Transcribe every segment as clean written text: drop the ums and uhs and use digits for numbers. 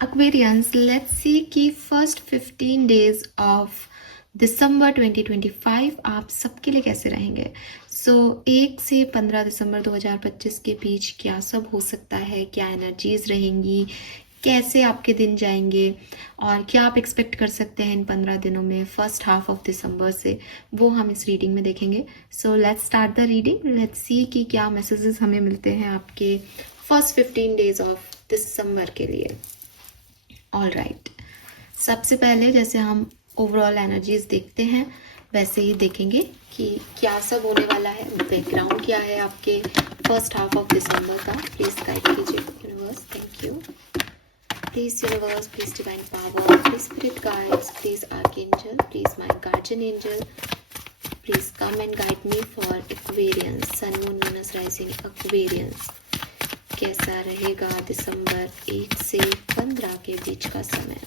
Aquarians, let's see कि first 15 days of दिसंबर 2025 आप सबके लिए कैसे रहेंगे। सो 1 से 15 दिसंबर 2025 के बीच क्या सब हो सकता है, क्या एनर्जीज रहेंगी, कैसे आपके दिन जाएंगे और क्या आप एक्सपेक्ट कर सकते हैं इन 15 दिनों में फर्स्ट हाफ ऑफ दिसंबर से, वो हम इस रीडिंग में देखेंगे। So let's start the reading. Let's see कि क्या मैसेजेस हमें मिलते हैं आपके फर्स्ट 15 डेज ऑफ दिसंबर के लिए। ऑल राइट, सबसे पहले जैसे हम ओवरऑल एनर्जीज देखते हैं वैसे ही देखेंगे कि क्या सब होने वाला है, बैकग्राउंड क्या है आपके फर्स्ट हाफ ऑफ दिसंबर का। प्लीज गाइड कीजिए universe, thank you. Please universe, please divine power, please spirit guides, please archangel, please my guardian angel, please come and guide me for Aquarians, sun moon Venus rising Aquarians. कैसा रहेगा दिसंबर 1 से 15 के बीच का समय,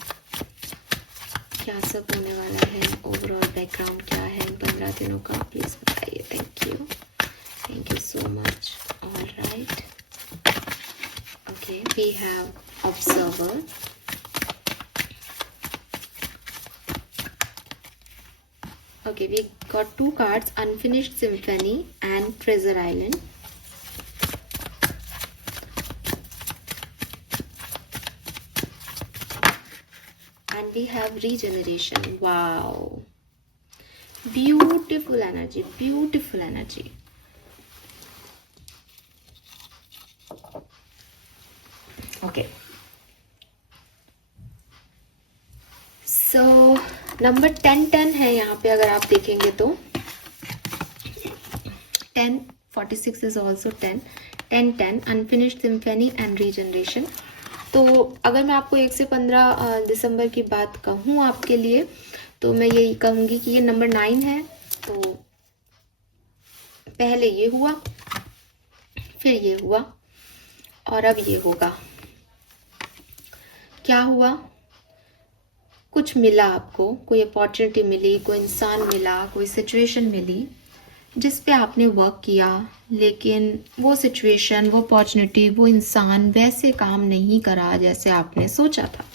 क्या सब होने वाला है, ओवरऑल बैकग्राउंड क्या है इन 15 दिनों का, प्लीज बताइए। Thank you so much. All right, okay, we have observer, okay, we got 2 cards, unfinished symphony and treasure island. And we have regeneration. Wow, beautiful energy, beautiful energy. Okay, so number 10 है यहाँ पे, अगर आप देखेंगे तो 10, 46 is also 10, 10, unfinished symphony and regeneration. तो अगर मैं आपको 1 से 15 दिसंबर की बात कहूँ आपके लिए, तो मैं यही कहूँगी कि ये नंबर 9 है। तो पहले ये हुआ, फिर ये हुआ और अब ये होगा। क्या हुआ, कुछ मिला आपको, कोई अपॉर्चुनिटी मिली, कोई इंसान मिला, कोई सिचुएशन मिली जिस पे आपने वर्क किया, लेकिन वो सिचुएशन, वो अपॉर्चुनिटी, वो इंसान वैसे काम नहीं करा जैसे आपने सोचा था।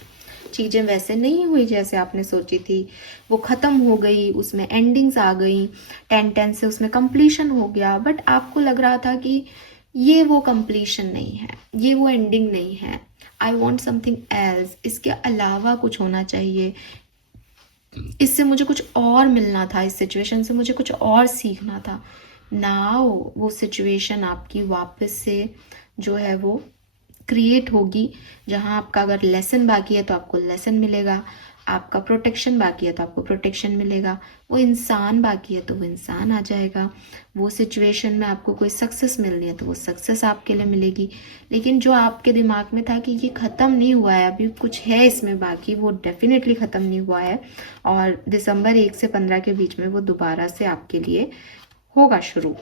चीज़ें वैसे नहीं हुई जैसे आपने सोची थी, वो ख़त्म हो गई, उसमें एंडिंग्स आ गई, 10 से उसमें कंप्लीशन हो गया। बट आपको लग रहा था कि ये वो कंप्लीशन नहीं है, ये वो एंडिंग नहीं है, आई वॉन्ट समथिंग एल्स, इसके अलावा कुछ होना चाहिए, इससे मुझे कुछ और मिलना था, इस सिचुएशन से मुझे कुछ और सीखना था। नाउ वो सिचुएशन आपकी वापस से जो है वो क्रिएट होगी, जहां आपका अगर लेसन बाकी है तो आपको लेसन मिलेगा, आपका प्रोटेक्शन बाकी है तो आपको प्रोटेक्शन मिलेगा, वो इंसान बाकी है तो वो इंसान आ जाएगा, वो सिचुएशन में आपको कोई सक्सेस मिलनी है तो वो सक्सेस आपके लिए मिलेगी। लेकिन जो आपके दिमाग में था कि ये ख़त्म नहीं हुआ है, अभी कुछ है इसमें बाकी, वो डेफिनेटली ख़त्म नहीं हुआ है और दिसंबर 1 से 15 के बीच में वो दोबारा से आपके लिए होगा शुरू।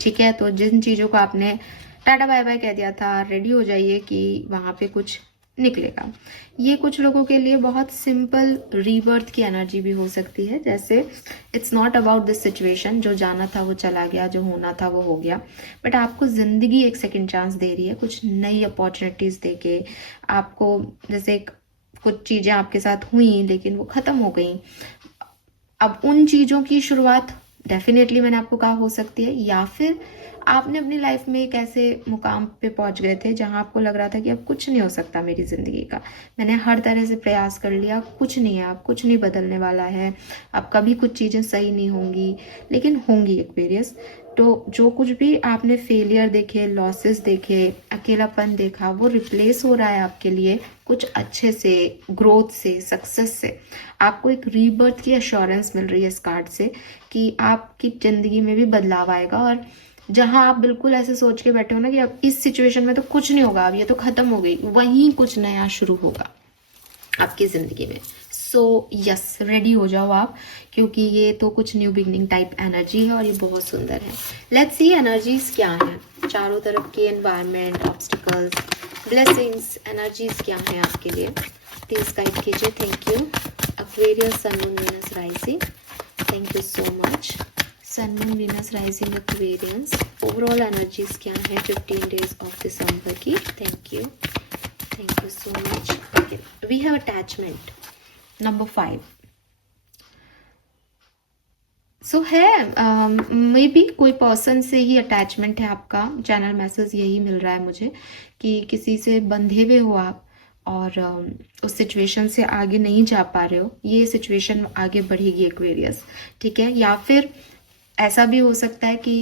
ठीक है, तो जिन चीज़ों को आपने टाटा बाय बाय कह दिया था, रेडी हो जाइए कि वहाँ पे कुछ निकलेगा। ये कुछ लोगों के लिए बहुत सिंपल रीबर्थ की एनर्जी भी हो सकती है, जैसे it's not about this situation, जो जाना था वो चला गया, जो होना था वो हो गया, बट आपको ज़िंदगी एक सेकंड चांस दे रही है, कुछ नई अपॉर्चुनिटीज़ दे के आपको। जैसे कुछ चीज़ें आपके साथ हुई लेकिन वो ख़त्म हो गई, अब उन चीज़ों की शुरुआत डेफिनेटली मैंने आपको कहा हो सकती है, या फिर आपने अपनी लाइफ में एक ऐसे मुकाम पे पहुंच गए थे जहां आपको लग रहा था कि अब कुछ नहीं हो सकता मेरी ज़िंदगी का, मैंने हर तरह से प्रयास कर लिया, कुछ नहीं है, अब कुछ नहीं बदलने वाला है, अब कभी कुछ चीज़ें सही नहीं होंगी, लेकिन होंगी एक्वेरियस। तो जो कुछ भी आपने फेलियर देखे, लॉसेस देखे, अकेलापन देखा, वो रिप्लेस हो रहा है आपके लिए कुछ अच्छे से, ग्रोथ से, सक्सेस से। आपको एक रीबर्थ की एश्योरेंस मिल रही है इस कार्ड से कि आपकी ज़िंदगी में भी बदलाव आएगा, और जहां आप बिल्कुल ऐसे सोच के बैठे हो ना कि अब इस सिचुएशन में तो कुछ नहीं होगा, अब ये तो खत्म हो गई, वहीं कुछ नया शुरू होगा आपकी ज़िंदगी में। सो यस, रेडी हो जाओ आप, क्योंकि ये तो कुछ न्यू बिगनिंग टाइप एनर्जी है और ये बहुत सुंदर है। लेट्स सी एनर्जीज क्या हैं, चारों तरफ की एनवायरनमेंट, ऑब्स्टिकल्स, ब्लेसिंग्स, एनर्जीज क्या हैं आपके लिए, प्लीज गाइड कीजिए। Thank you. Aquarius, sun moon Venus rising, thank you so much. Sun moon Venus rising Aquarians, overall energies क्या है 15 डेज ऑफ दिसंबर की। Thank you so much. We have attachment. Number 5 so है may be कोई person से ही attachment है आपका। Channel message यही मिल रहा है मुझे कि किसी से बंधे हुए हो आप और उस सिचुएशन से आगे नहीं जा पा रहे हो। ये सिचुएशन आगे बढ़ेगी एक्वेरियस, ठीक है। या फिर ऐसा भी हो सकता है कि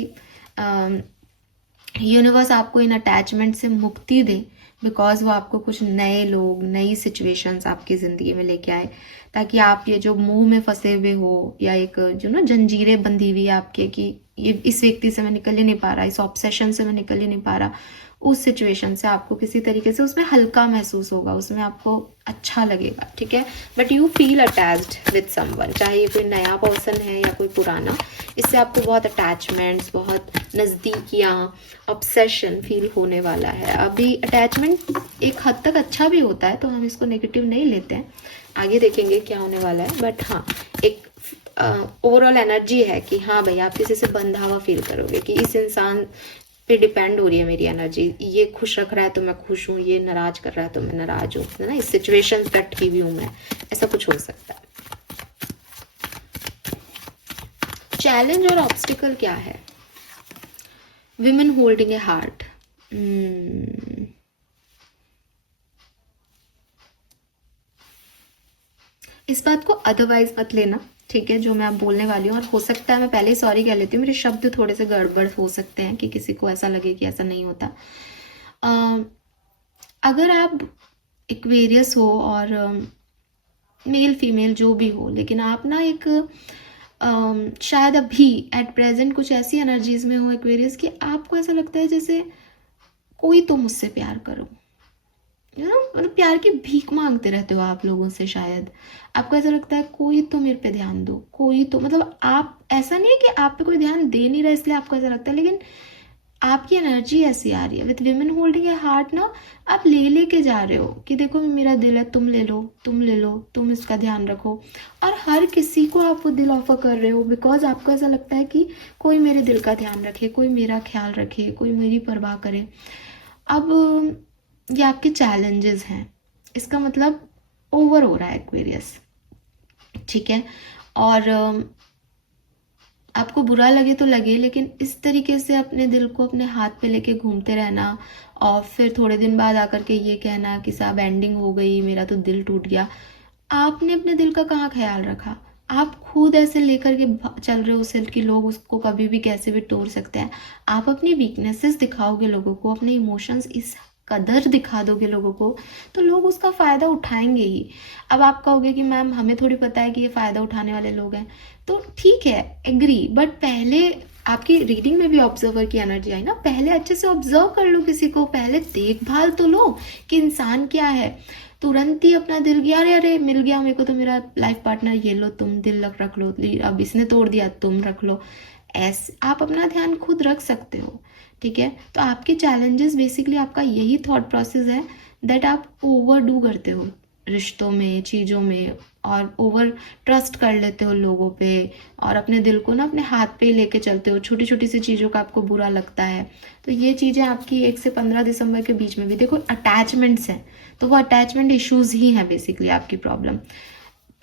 यूनिवर्स आपको इन अटैचमेंट से मुक्ति दे, बिकॉज वो आपको कुछ नए लोग, नई सिचुएशंस आपकी ज़िंदगी में लेके आए, ताकि आप ये जो मुंह में फंसे हुए हो या एक जो ना जंजीरें बंधी हुई है आपके कि ये इस व्यक्ति से मैं निकल ही नहीं पा रहा, इस ऑब्सेशन से मैं निकल ही नहीं पा रहा, उस सिचुएशन से आपको किसी तरीके से उसमें हल्का महसूस होगा, उसमें आपको अच्छा लगेगा, ठीक है। But you feel attached with someone, चाहे ये कोई नया पर्सन है या कोई पुराना, इससे आपको बहुत अटैचमेंट्स, बहुत नज़दीकियाँ, ऑब्सेशन फील होने वाला है। अभी अटैचमेंट एक हद तक अच्छा भी होता है, तो हम इसको नेगेटिव नहीं लेते हैं, आगे देखेंगे क्या होने वाला है। बट हाँ, एक ओवरऑल एनर्जी है कि हाँ भाई, आप किसी से बंधा हुआ फील करोगे कि इस इंसान पे डिपेंड हो रही है मेरी एनर्जी, ये खुश रख रहा है तो मैं खुश हूँ, ये नाराज कर रहा है तो मैं नाराज हूँ, है ना, इस सिचुएशन पे अटकी हुई हूँ मैं, ऐसा कुछ हो सकता है। चैलेंज और ऑब्स्टिकल क्या है? विमेन होल्डिंग ए हार्ट। इस बात को अदरवाइज मत लेना, ठीक है, जो मैं अब बोलने वाली हूँ। और हो सकता है मैं पहले ही सॉरी कह लेती हूँ, मेरे शब्द थोड़े से गड़बड़ हो सकते हैं कि किसी को ऐसा लगे कि ऐसा नहीं होता। अगर आप एक्वेरियस हो और मेल फीमेल जो भी हो, लेकिन आप ना एक शायद अभी एट प्रेजेंट कुछ ऐसी एनर्जीज में हो एक्वेरियस कि आपको ऐसा लगता है जैसे कोई तो मुझसे प्यार करो, मतलब प्यार की भीख मांगते रहते हो आप लोगों से। शायद आपको ऐसा लगता है कोई तो मेरे पे ध्यान दो, कोई तो, मतलब आप, ऐसा नहीं है कि आप पे कोई ध्यान दे नहीं रहा इसलिए आपको ऐसा लगता है, लेकिन आपकी एनर्जी ऐसी आ रही है। With women holding A heart ना, आप ले के जा रहे हो कि देखो मेरा दिल है, तुम ले लो, तुम ले लो, तुम इसका ध्यान रखो। और हर किसी को आप वो दिल ऑफर कर रहे हो, बिकॉज आपको ऐसा लगता है कि कोई मेरे दिल का ध्यान रखे, कोई मेरा ख्याल रखे, कोई मेरी परवाह करे। अब ये आपके चैलेंजेस हैं, इसका मतलब ओवर हो रहा है एक्वेरियस, ठीक है। और आपको बुरा लगे तो लगे, लेकिन इस तरीके से अपने दिल को अपने हाथ पे लेके घूमते रहना और फिर थोड़े दिन बाद आकर के ये कहना कि साहब एंडिंग हो गई, मेरा तो दिल टूट गया, आपने अपने दिल का कहाँ ख्याल रखा? आप खुद ऐसे लेकर के चल रहे हो सिल कि लोग उसको कभी भी कैसे भी तोड़ सकते हैं। आप अपनी वीकनेसेस दिखाओगे लोगों को, अपने इमोशंस इस कदर दिखा दोगे लोगों को, तो लोग उसका फ़ायदा उठाएंगे ही। अब आप कहोगे कि मैम हमें थोड़ी पता है कि ये फ़ायदा उठाने वाले लोग हैं, तो ठीक है, एग्री, बट पहले आपकी रीडिंग में भी ऑब्जर्वर की एनर्जी आई ना, पहले अच्छे से ऑब्जर्व कर लो किसी को, पहले देखभाल तो लो कि इंसान क्या है। तुरंत ही अपना दिल गया, अरे अरे मिल गया मेरे को तो मेरा लाइफ पार्टनर, ये लो तुम दिल रख लो, अब इसने तोड़ दिया तुम रख लो, ऐसे आप अपना ध्यान खुद रख सकते हो, ठीक है। तो आपके चैलेंजेस बेसिकली आपका यही थॉट प्रोसेस है दैट आप ओवर डू करते हो रिश्तों में, चीज़ों में, और ओवर ट्रस्ट कर लेते हो लोगों पे, और अपने दिल को ना अपने हाथ पे ही लेके चलते हो, छोटी छोटी सी चीज़ों का आपको बुरा लगता है। तो ये चीज़ें आपकी 1 से 15 दिसंबर के बीच में भी, देखो अटैचमेंट्स हैं, तो वो अटैचमेंट इश्यूज ही हैं बेसिकली आपकी प्रॉब्लम।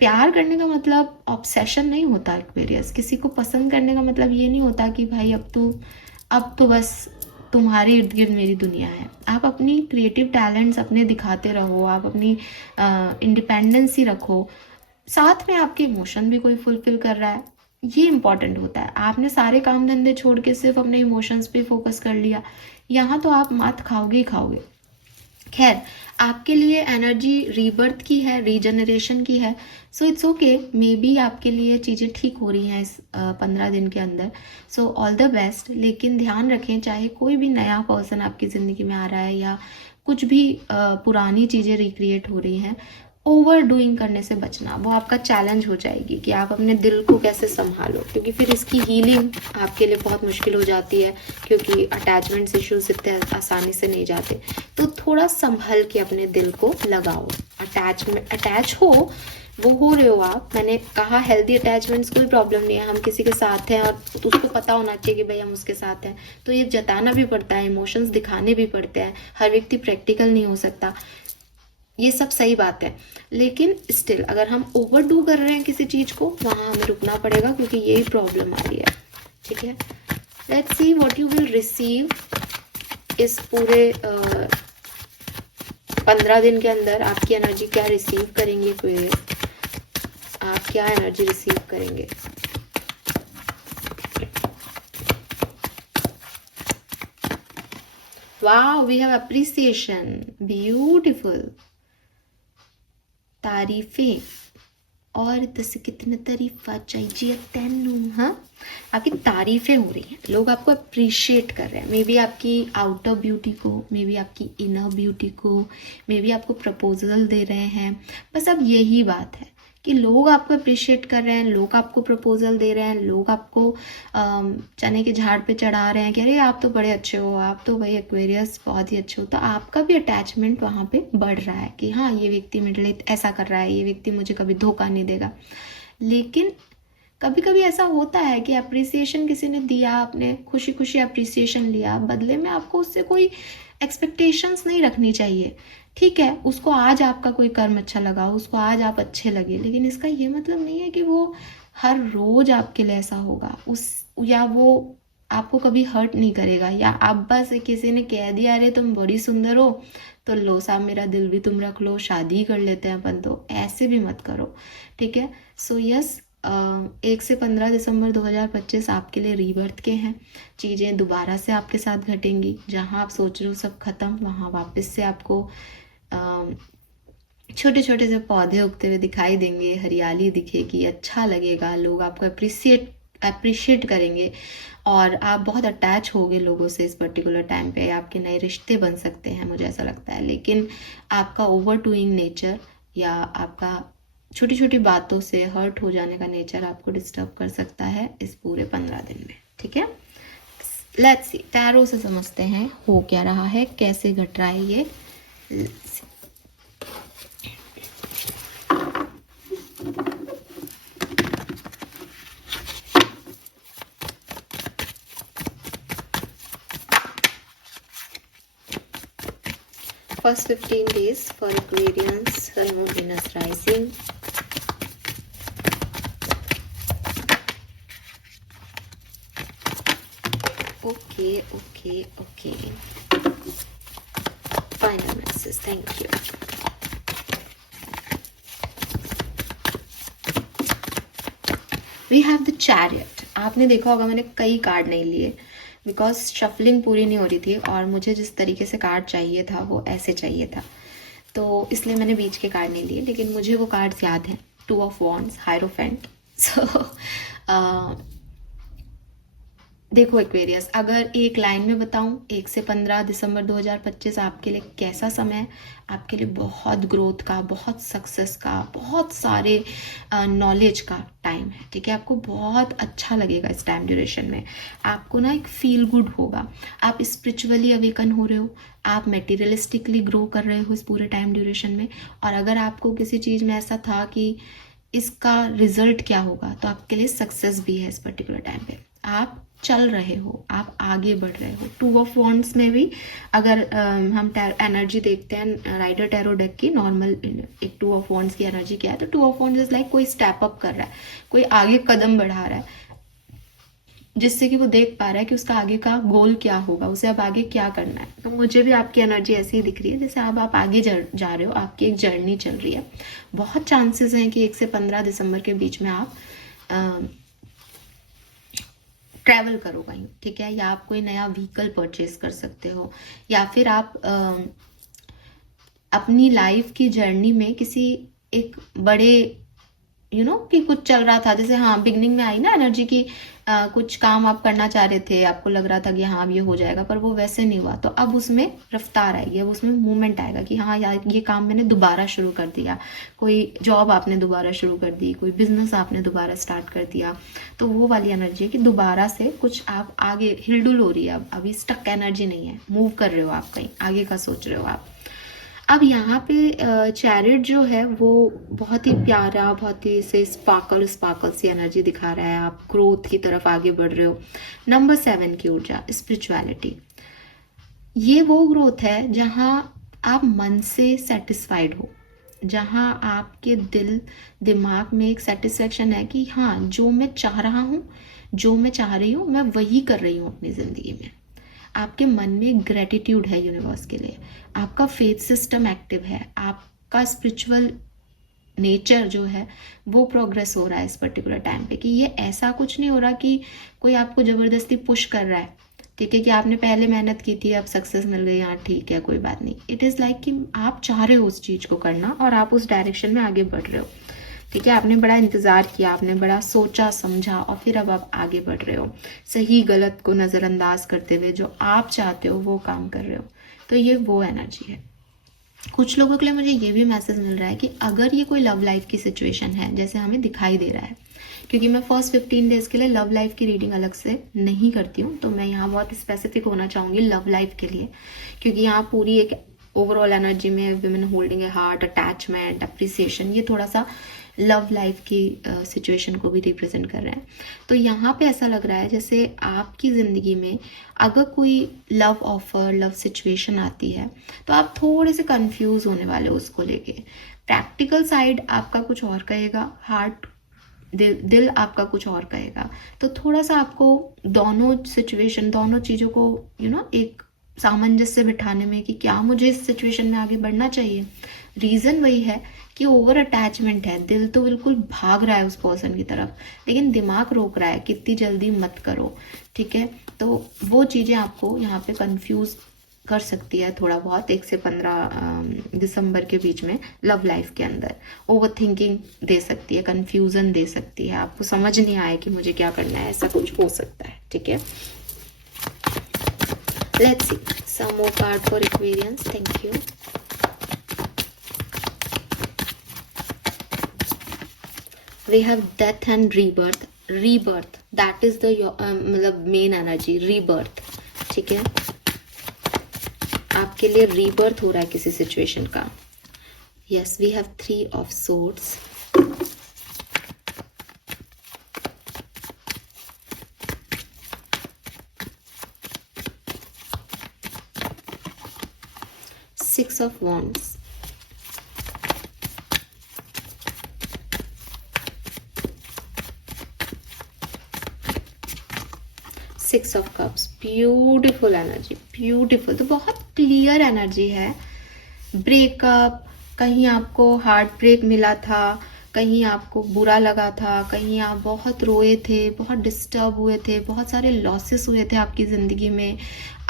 प्यार करने का मतलब ऑब्सेशन नहीं होता एक्वेरियस, किसी को पसंद करने का मतलब ये नहीं होता कि भाई अब तो बस तुम्हारे इर्द गिर्द मेरी दुनिया है। आप अपनी क्रिएटिव टैलेंट्स अपने दिखाते रहो, आप अपनी इंडिपेंडेंसी रखो, साथ में आपके इमोशन भी कोई फुलफिल कर रहा है, ये इंपॉर्टेंट होता है। आपने सारे काम धंधे छोड़ के सिर्फ अपने इमोशंस पे फोकस कर लिया, यहाँ तो आप मात खाओगे ही खाओगे। खैर, आपके लिए एनर्जी रीबर्थ की है, रीजनरेशन की है, so it's okay, may be आपके लिए चीज़ें ठीक हो रही हैं इस 15 दिन के अंदर, सो ऑल द बेस्ट। लेकिन ध्यान रखें, चाहे कोई भी नया पर्सन आपकी ज़िंदगी में आ रहा है या कुछ भी पुरानी चीज़ें रिक्रिएट हो रही हैं, ओवर डूइंग करने से बचना, वो आपका चैलेंज हो जाएगी कि आप अपने दिल को कैसे संभालो, क्योंकि फिर इसकी हीलिंग आपके लिए बहुत मुश्किल हो जाती है, क्योंकि अटैचमेंट इश्यूज इतने आसानी से नहीं जाते। तो थोड़ा संभल के अपने दिल को लगाओ, अटैच हो रहे हो आप, मैंने कहा हेल्दी अटैचमेंट्स कोई प्रॉब्लम नहीं है, हम किसी के साथ हैं और तो उसको पता होना चाहिए कि भाई हम उसके साथ हैं, तो ये जताना भी पड़ता है, इमोशंस दिखाने भी पड़ते हैं, हर व्यक्ति प्रैक्टिकल नहीं हो सकता। ये सब सही बात है, लेकिन स्टिल अगर हम ओवरडू कर रहे हैं किसी चीज़ को, वहाँ हमें रुकना पड़ेगा, क्योंकि यही प्रॉब्लम आ रही है। ठीक है, let's see what you will receive इस पूरे 15 दिन के अंदर। आपकी एनर्जी क्या रिसीव करेंगे क्वेरियस, आप क्या एनर्जी रिसीव करेंगे। Wow, we have appreciation, beautiful, तारीफें, और तुझसे कितनी तारीफ चाहिए तेनू। हाँ, आपकी तारीफें हो रही हैं, लोग आपको अप्रिशिएट कर रहे हैं। मे बी आपकी आउटर ब्यूटी को, मे बी आपकी इनर ब्यूटी को, मे बी आपको प्रपोजल दे रहे हैं। बस अब यही बात है कि लोग आपको अप्रिशिएट कर रहे हैं, लोग आपको प्रपोजल दे रहे हैं, लोग आपको चने के झाड़ पे चढ़ा रहे हैं कि अरे आप तो बड़े अच्छे हो, आप तो भाई एक्वेरियस बहुत ही अच्छे हो। तो आपका भी अटैचमेंट वहाँ पे बढ़ रहा है कि हाँ, ये व्यक्ति मेरे लिए ऐसा कर रहा है, ये व्यक्ति मुझे कभी धोखा नहीं देगा। लेकिन कभी कभी ऐसा होता है कि अप्रिसिएशन किसी ने दिया, आपने खुशी खुशी अप्रिसिएशन लिया, बदले में आपको उससे कोई एक्सपेक्टेशंस नहीं रखनी चाहिए। ठीक है, उसको आज आपका कोई कर्म अच्छा लगा, उसको आज आप अच्छे लगे, लेकिन इसका ये मतलब नहीं है कि वो हर रोज आपके लिए ऐसा होगा, या वो आपको कभी हर्ट नहीं करेगा, या आप बस किसी ने कह दिया अरे तुम बड़ी सुंदर हो तो लो साहब मेरा दिल भी तुम रख लो, शादी कर लेते हैं अपन। तो ऐसे भी मत करो। ठीक है, सो यस, 1 से 15 दिसंबर 2025 आपके लिए रीबर्थ के हैं। चीज़ें दोबारा से आपके साथ घटेंगी, जहाँ आप सोच रहे हो सब खत्म, वहाँ वापस से आपको छोटे छोटे से पौधे उगते हुए दिखाई देंगे, हरियाली दिखेगी, अच्छा लगेगा, लोग आपको अप्रिशिएट करेंगे, और आप बहुत अटैच होगे लोगों से इस पर्टिकुलर टाइम पे। आपके नए रिश्ते बन सकते हैं, मुझे ऐसा लगता है। लेकिन आपका ओवर डूइंग नेचर या आपका छोटी छोटी बातों से हर्ट हो जाने का नेचर आपको डिस्टर्ब कर सकता है इस पूरे 15 दिन में। ठीक है, लेट्स सी, टैरो से समझते हैं हो क्या रहा है, कैसे घट रहा है ये। First 15 days for Aquarians, Sun, Moon, Venus, Rising. Okay. Final message, thank you. We have the Chariot. आपने देखा होगा मैंने कई कार्ड नहीं लिए, बिकॉज शफलिंग पूरी नहीं हो रही थी और मुझे जिस तरीके से कार्ड चाहिए था वो ऐसे चाहिए था, तो इसलिए मैंने बीच के कार्ड नहीं लिए। लेकिन मुझे वो कार्ड्स याद हैं, 2 ऑफ वॉन्ड्स, हायरोफेंट। सो देखो एक्वेरियस, अगर एक लाइन में बताऊं, 1 से 15 दिसंबर 2025 आपके लिए कैसा समय है? आपके लिए बहुत ग्रोथ का, बहुत सक्सेस का, बहुत सारे नॉलेज का टाइम है। ठीक है, आपको बहुत अच्छा लगेगा इस टाइम ड्यूरेशन में। आपको ना एक फील गुड होगा, आप स्पिरिचुअली अवेकन हो रहे हो, आप मेटीरियलिस्टिकली ग्रो कर रहे हो इस पूरे टाइम ड्यूरेशन में। और अगर आपको किसी चीज़ में ऐसा था कि इसका रिजल्ट क्या होगा, तो आपके लिए सक्सेस भी है इस पर्टिकुलर टाइम पे। आप चल रहे हो, आप आगे बढ़ रहे हो। 2 ऑफ वॉन्ड्स में भी अगर हम एनर्जी देखते हैं राइडर टैरो डेक की, नॉर्मल एक 2 ऑफ वॉन्ड्स की एनर्जी क्या है, तो 2 ऑफ वॉन्ड्स इज लाइक कोई स्टेप अप कर रहा है, कोई आगे कदम बढ़ा रहा है, जिससे कि वो देख पा रहा है कि उसका आगे का गोल क्या होगा, उसे अब आगे क्या करना है। तो मुझे भी आपकी एनर्जी ऐसी ही दिख रही है जैसे अब आप आगे जा रहे हो, आपकी एक जर्नी चल रही है। बहुत चांसेस हैं कि 1 से 15 दिसंबर के बीच में आप ट्रैवल करो कहीं। ठीक है, या आप कोई नया व्हीकल परचेज कर सकते हो, या फिर आप अपनी लाइफ की जर्नी में किसी एक बड़े कि कुछ चल रहा था, जैसे हाँ बिगनिंग में आई ना एनर्जी की, कुछ काम आप करना चाह रहे थे, आपको लग रहा था कि हाँ अब ये हो जाएगा, पर वो वैसे नहीं हुआ, तो अब उसमें रफ्तार आएगी, अब उसमें मूवमेंट आएगा कि हाँ यार ये काम मैंने दोबारा शुरू कर दिया, कोई जॉब आपने दोबारा शुरू कर दी, कोई बिजनेस आपने दोबारा स्टार्ट कर दिया। तो वो वाली एनर्जी है कि दोबारा से कुछ आप आगे हिलडुल हो रही है, अब अभी स्टक एनर्जी नहीं है, मूव कर रहे हो आप, कहीं आगे का सोच रहे हो आप। अब यहाँ पे चैरिट जो है वो बहुत ही प्यारा, बहुत ही से स्पार्कल सी एनर्जी दिखा रहा है, आप ग्रोथ की तरफ आगे बढ़ रहे हो। नंबर 7 की ऊर्जा, स्पिरिचुअलिटी, ये वो ग्रोथ है जहाँ आप मन से सेटिस्फाइड हो, जहाँ आपके दिल दिमाग में एक सेटिस्फेक्शन है कि हाँ, जो मैं चाह रहा हूँ, जो मैं चाह रही हूँ, मैं वही कर रही हूँ अपनी ज़िंदगी में। आपके मन में ग्रेटिट्यूड है यूनिवर्स के लिए, आपका फेथ सिस्टम एक्टिव है, आपका स्पिरिचुअल नेचर जो है वो प्रोग्रेस हो रहा है इस पर्टिकुलर टाइम पे। कि ये ऐसा कुछ नहीं हो रहा कि कोई आपको ज़बरदस्ती पुश कर रहा है, ठीक है, कि आपने पहले मेहनत की थी, अब सक्सेस मिल गई, हाँ ठीक है कोई बात नहीं। इट इज़ लाइक कि आप चाह रहे हो उस चीज़ को करना और आप उस डायरेक्शन में आगे बढ़ रहे हो, ठीक है। आपने बड़ा इंतज़ार किया, आपने बड़ा सोचा समझा और फिर अब आप आगे बढ़ रहे हो, सही गलत को नज़रअंदाज करते हुए जो आप चाहते हो वो काम कर रहे हो। तो ये वो एनर्जी है। कुछ लोगों के लिए मुझे ये भी मैसेज मिल रहा है कि अगर ये कोई लव लाइफ की सिचुएशन है जैसे हमें दिखाई दे रहा है, क्योंकि मैं फर्स्ट 15 डेज के लिए लव लाइफ की रीडिंग अलग से नहीं करती हूँ, तो मैं यहाँ बहुत स्पेसिफिक होना चाहूँगी लव लाइफ के लिए, क्योंकि यहाँ पूरी एक ओवरऑल एनर्जी में विमेन होल्डिंग ए हार्ट, अटैचमेंट, अप्रिसिएशन, ये थोड़ा सा लव लाइफ की सिचुएशन को भी रिप्रेजेंट कर रहा है। तो यहाँ पे ऐसा लग रहा है जैसे आपकी ज़िंदगी में अगर कोई लव ऑफर, लव सिचुएशन आती है तो आप थोड़े से कंफ्यूज होने वाले हो उसको लेके। प्रैक्टिकल साइड आपका कुछ और कहेगा, हार्ट दिल आपका कुछ और कहेगा। तो थोड़ा सा आपको दोनों सिचुएशन, दोनों चीज़ों को एक सामंजस्य बिठाने में कि क्या मुझे इस सिचुएशन में आगे बढ़ना चाहिए। रीज़न वही है कि ओवर अटैचमेंट है, दिल तो बिल्कुल भाग रहा है उस पर्सन की तरफ, लेकिन दिमाग रोक रहा है कि इतनी जल्दी मत करो, ठीक है। तो वो चीज़ें आपको यहाँ पे कंफ्यूज कर सकती है थोड़ा बहुत 1 से 15 दिसंबर के बीच में लव लाइफ के अंदर। ओवर थिंकिंग दे सकती है, कंफ्यूजन दे सकती है, आपको समझ नहीं आए कि मुझे क्या करना है, ऐसा कुछ हो सकता है, ठीक है। Let's see some more card for Aquarians. Thank you. We have death and rebirth. Rebirth, that is the मतलब मेन एनर्जी, rebirth, ठीक है। आपके लिए रीबर्थ हो रहा है किसी सिचुएशन का। Yes, we have 3 of swords. Six of wands. Six of cups. Beautiful energy, beautiful. तो बहुत क्लियर एनर्जी है। ब्रेकअप, कहीं आपको हार्ट ब्रेक मिला था, कहीं आपको बुरा लगा था, कहीं आप बहुत रोए थे, बहुत डिस्टर्ब हुए थे, बहुत सारे लॉसेस हुए थे आपकी ज़िंदगी में,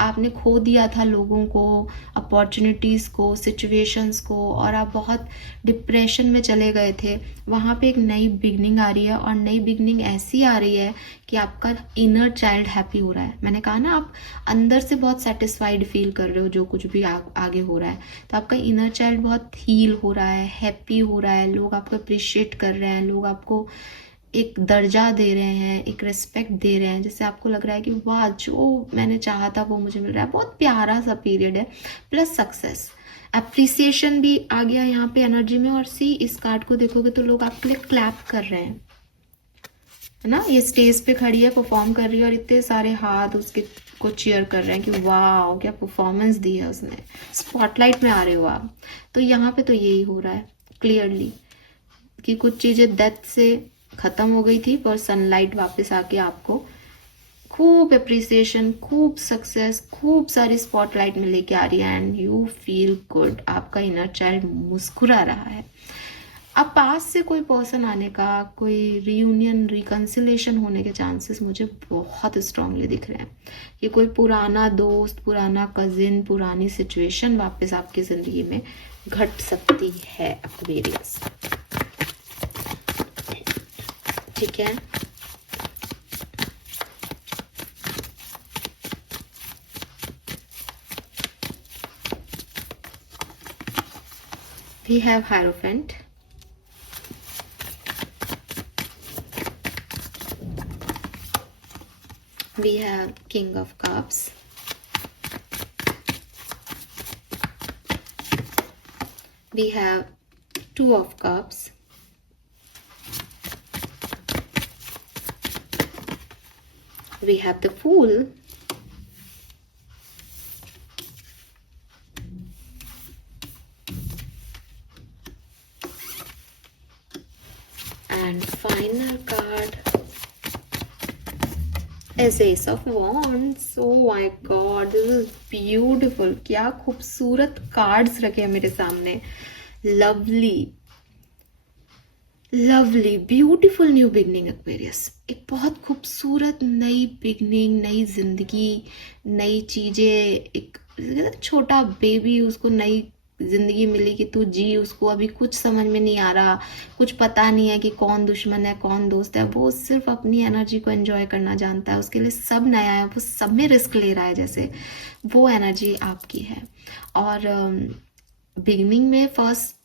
आपने खो दिया था लोगों को, अपॉर्चुनिटीज़ को, सिचुएशंस को, और आप बहुत डिप्रेशन में चले गए थे। वहाँ पे एक नई बिगनिंग आ रही है, और नई बिगनिंग ऐसी आ रही है कि आपका इनर चाइल्ड हैप्पी हो रहा है। मैंने कहा ना, आप अंदर से बहुत सेटिस्फाइड फील कर रहे हो जो कुछ भी आगे हो रहा है। तो आपका इनर चाइल्ड बहुत हील हो रहा है, हैप्पी हो रहा है, लोग आपको अप्रिशिएट कर रहे हैं, लोग आपको एक दर्जा दे रहे हैं, एक रिस्पेक्ट दे रहे हैं, जिससे आपको लग रहा है कि वाह, जो मैंने चाहा था वो मुझे मिल रहा है। बहुत प्यारा सा पीरियड है। प्लस सक्सेस, अप्रिसिएशन भी आ गया यहाँ पे एनर्जी में। और सी, इस कार्ड को देखोगे तो लोग आपके लिए क्लैप कर रहे हैं, है ना। ये स्टेज पे खड़ी है, परफॉर्म कर रही है, और इतने सारे हाथ उसके को चीयर कर रहे हैं कि वाह क्या परफॉर्मेंस दी है उसने, स्पॉटलाइट में आ रहे हो आप। तो यहाँ पे तो यही हो रहा है क्लियरली कि कुछ चीज़ें डेथ से ख़त्म हो गई थी, पर सनलाइट वापस आके आपको खूब अप्रिसिएशन, खूब सक्सेस, खूब सारी स्पॉटलाइट में लेके आ रही है, एंड यू फील गुड। आपका इनर चाइल्ड मुस्कुरा रहा है। अब पास से कोई पर्सन आने का, कोई रीयूनियन, रिकन्सिलेशन होने के चांसेस मुझे बहुत स्ट्रांगली दिख रहे हैं कि कोई पुराना दोस्त, पुराना कजिन, पुरानी सिचुएशन वापस आपकी ज़िंदगी में घट सकती है एक्वेरियस, ठीक है। We have Hierophant. We have King of Cups. We have Two of Cups. We have the Fool. And final card as ace of wands. Oh my God, this is beautiful. क्या खूबसूरत cards रखे हैं मेरे सामने। Lovely lovely beautiful new beginning Aquarius. एक बहुत खूबसूरत नई बिगनिंग, नई जिंदगी, नई चीजें। एक छोटा बेबी, उसको नई जिंदगी मिली कि तू जी। उसको अभी कुछ समझ में नहीं आ रहा, कुछ पता नहीं है कि कौन दुश्मन है कौन दोस्त है। वो सिर्फ अपनी एनर्जी को एंजॉय करना जानता है। उसके लिए सब नया है, वो सब में रिस्क ले रहा है जैसे। वो एनर्जी आपकी है। और बिगनिंग में फर्स्ट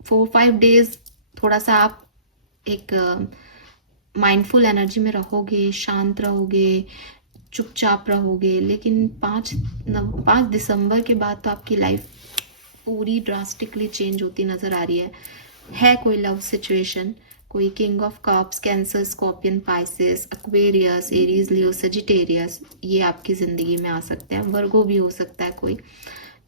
4-5 डेज थोड़ा सा आप एक माइंडफुल एनर्जी में रहोगे, शांत रहोगे, चुपचाप रहोगे। लेकिन 5 दिसंबर के बाद तो आपकी लाइफ पूरी ड्रास्टिकली चेंज होती नजर आ रही है। कोई लव सिचुएशन, कोई king of cups, cancer, scorpion, Pisces, Aquarius, Aries, Leo, Sagittarius, ये आपकी जिंदगी में आ सकते हैं। वर्गो भी हो सकता है कोई,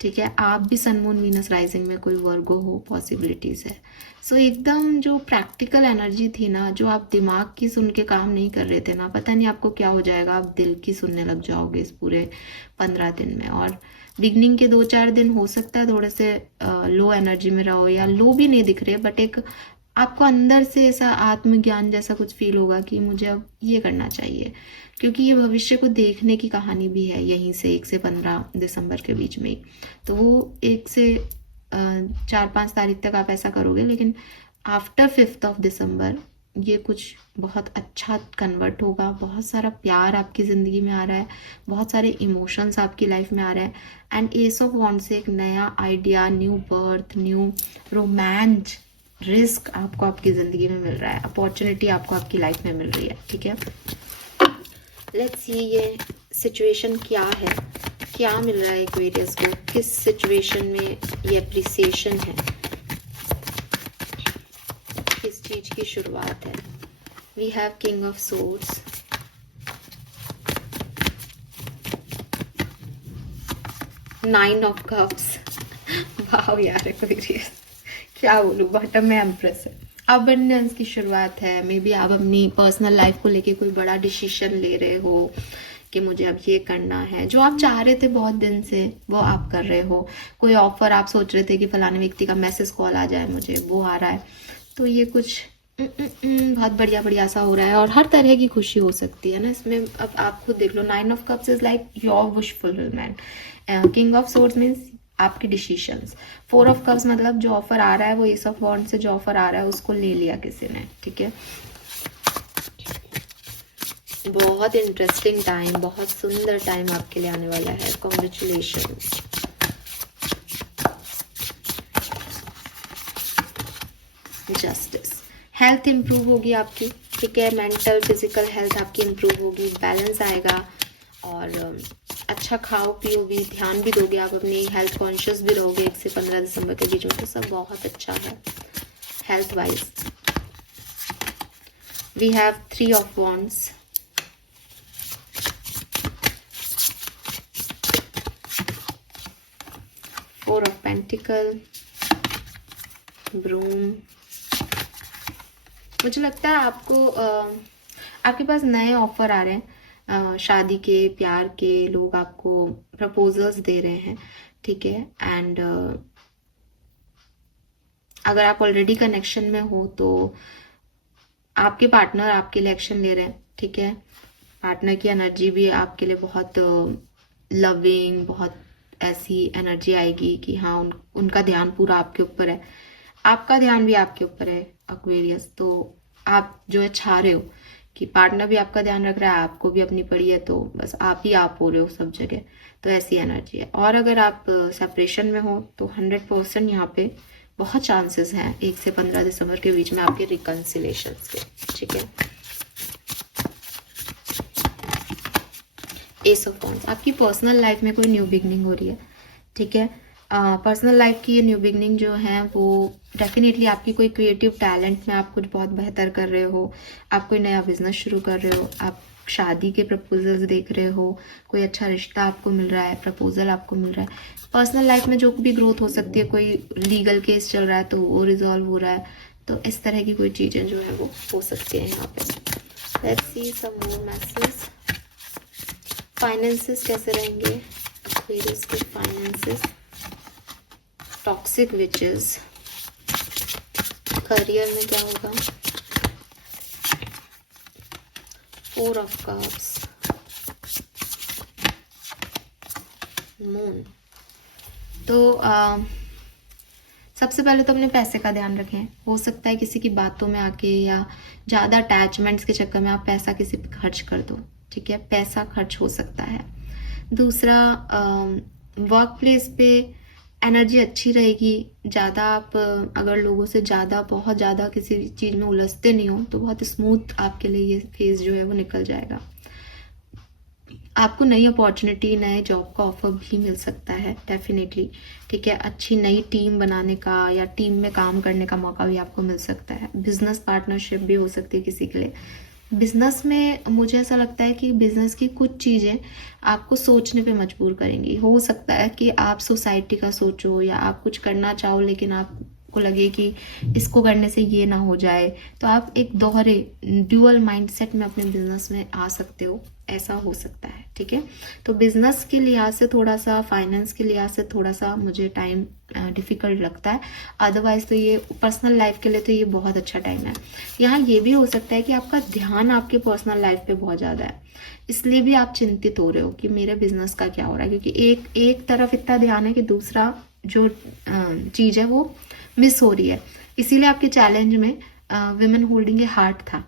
ठीक है। आप भी सन मून वीनस राइजिंग में कोई वर्गो हो, पॉसिबिलिटीज है। सो एकदम जो प्रैक्टिकल एनर्जी थी ना, जो आप दिमाग की सुन के काम नहीं कर रहे थे ना, पता नहीं आपको क्या हो जाएगा, आप दिल की सुनने लग जाओगे इस पूरे 15 दिन में। और बिगनिंग के 2-4 दिन हो सकता है थोड़े से लो एनर्जी में रहो, या लो भी नहीं दिख रहे, बट एक आपको अंदर से ऐसा आत्मज्ञान जैसा कुछ फील होगा कि मुझे अब ये करना चाहिए, क्योंकि ये भविष्य को देखने की कहानी भी है यहीं से 1 से 15 दिसंबर के बीच में ही। तो वो 1 से 4-5 तारीख तक आप ऐसा करोगे, लेकिन आफ्टर 5th ऑफ दिसंबर ये कुछ बहुत अच्छा कन्वर्ट होगा। बहुत सारा प्यार आपकी ज़िंदगी में आ रहा है, बहुत सारे इमोशंस आपकी लाइफ में आ रहे हैं। एंड एस ऑफ वॉन्ड से एक नया आइडिया, न्यू बर्थ, न्यू रोमांच, रिस्क आपको आपकी ज़िंदगी में मिल रहा है, अपॉर्चुनिटी आपको आपकी लाइफ में मिल रही है, ठीक है। लेट्स सी ये सिचुएशन क्या है, क्या मिल रहा है एक्वेरियस को, किस सिचुएशन में ये अप्रिसिएशन है, किस चीज की शुरुआत है। We have king of swords, nine of cups. वाह यार एक्वेरियस, क्या बोलूं, बॉटम में एम्प्रेस है। अबंडेंस की शुरुआत है। मे बी आप अपनी पर्सनल लाइफ को लेके कोई बड़ा डिसीजन ले रहे हो कि मुझे अब ये करना है, जो आप चाह रहे थे बहुत दिन से वो आप कर रहे हो। कोई ऑफर आप सोच रहे थे कि फलाने व्यक्ति का मैसेज कॉल आ जाए मुझे, वो आ रहा है। तो ये कुछ बहुत बढ़िया बढ़िया सा हो रहा है, और हर तरह की खुशी हो सकती है ना इसमें। अब आप खुद देख लो, 9 of cups is like your wish fulfilment. King of swords means आपकी डिसीजंस। 4 ऑफ कप्स मतलब जो ऑफर आ रहा है वो एस ऑफ वॉन्ड से जो ऑफर आ रहा है उसको ले लिया किसी ने, ठीक है। बहुत इंटरेस्टिंग टाइम, बहुत सुंदर टाइम आपके लिए आने वाला है। कॉन्ग्रेचुलेशंस। जस्टिस। हेल्थ इंप्रूव होगी आपकी, ठीक है। मेंटल फिजिकल हेल्थ आपकी इंप्रूव होगी, बैलेंस आएगा, और अच्छा खाओ पियो भी, ध्यान भी दोगे आप, अपनी हेल्थ कॉन्शियस भी रहोगे 1 से 15 दिसंबर के बीच में। तो सब बहुत अच्छा है health wise. We have 3 of wands, Four of Pentacle, broom. मुझे लगता है आपको आपके पास नए ऑफर आ रहे हैं, शादी के, प्यार के। लोग आपको प्रपोजल्स दे रहे हैं, ठीक है। एंड अगर आप ऑलरेडी कनेक्शन में हो तो आपके पार्टनर आपके लिए एक्शन ले रहे हैं, ठीक है। पार्टनर की एनर्जी भी आपके लिए बहुत लविंग, बहुत ऐसी एनर्जी आएगी कि हाँ उनका ध्यान पूरा आपके ऊपर है, आपका ध्यान भी आपके ऊपर है एक्वेरियस। तो आप जो है चाह रहे हो कि पार्टनर भी आपका ध्यान रख रहा है, आपको भी अपनी पड़ी है, तो बस आप ही आप हो रहे हो सब जगह। तो ऐसी एनर्जी है। और अगर आप सेपरेशन में हो तो 100% यहाँ पे बहुत चांसेस हैं 1 से 15 दिसंबर के बीच में आपके रिकन्सिलेशन के, ठीक है। एस ऑफ वॉन्ड्स, आपकी पर्सनल लाइफ में कोई न्यू बिगनिंग हो रही है, ठीक है। पर्सनल लाइफ की ये न्यू बिगनिंग जो है वो डेफिनेटली आपकी कोई क्रिएटिव टैलेंट में आप कुछ बहुत बेहतर कर रहे हो, आप कोई नया बिजनेस शुरू कर रहे हो, आप शादी के प्रपोजल्स देख रहे हो, कोई अच्छा रिश्ता आपको मिल रहा है, प्रपोजल आपको मिल रहा है। पर्सनल लाइफ में जो भी ग्रोथ हो सकती है, कोई लीगल केस चल रहा है तो वो रिजॉल्व हो रहा है, तो इस तरह की कोई चीज़ें जो है वो हो सकती हैं यहाँ पे। Let's see some more message. Finances कैसे रहेंगे एक्वेरियस के फाइनेंसेस। Toxic witches. करियर में क्या होगा, 4 ऑफ कप्स, मून। तो सबसे पहले तो अपने पैसे का ध्यान रखें। हो सकता है किसी की बातों में आके या ज़्यादा अटैचमेंट्स के चक्कर में आप पैसा किसी पे खर्च कर दो, ठीक है, पैसा खर्च हो सकता है। दूसरा, वर्क प्लेस पे एनर्जी अच्छी रहेगी। ज़्यादा आप अगर लोगों से बहुत ज़्यादा किसी चीज़ में उलझते नहीं हो तो बहुत स्मूथ आपके लिए ये फेज़ जो है वो निकल जाएगा। आपको नई अपॉर्चुनिटी, नए जॉब का ऑफर भी मिल सकता है डेफिनेटली, ठीक है। अच्छी नई टीम बनाने का या टीम में काम करने का मौका भी आपको मिल सकता है। बिजनेस पार्टनरशिप भी हो सकती है किसी के लिए। बिजनेस में मुझे ऐसा लगता है कि बिजनेस की कुछ चीज़ें आपको सोचने पे मजबूर करेंगी। हो सकता है कि आप सोसाइटी का सोचो या आप कुछ करना चाहो लेकिन आपको लगे कि इसको करने से ये ना हो जाए, तो आप एक दोहरे ड्यूअल माइंडसेट में अपने बिजनेस में आ सकते हो, ऐसा हो सकता है, ठीक है। तो बिजनेस के लिहाज से थोड़ा सा, फाइनेंस के लिहाज से थोड़ा सा मुझे टाइम डिफ़िकल्ट लगता है। अदरवाइज़ तो ये पर्सनल लाइफ के लिए तो ये बहुत अच्छा टाइम है। यहाँ ये भी हो सकता है कि आपका ध्यान आपके पर्सनल लाइफ पे बहुत ज़्यादा है, इसलिए भी आप चिंतित हो रहे हो कि मेरे बिजनेस का क्या हो रहा है, क्योंकि एक तरफ इतना ध्यान है कि दूसरा जो चीज़ है वो मिस हो रही है। इसीलिए आपके चैलेंज में विमेन होल्डिंग ए हार्ट था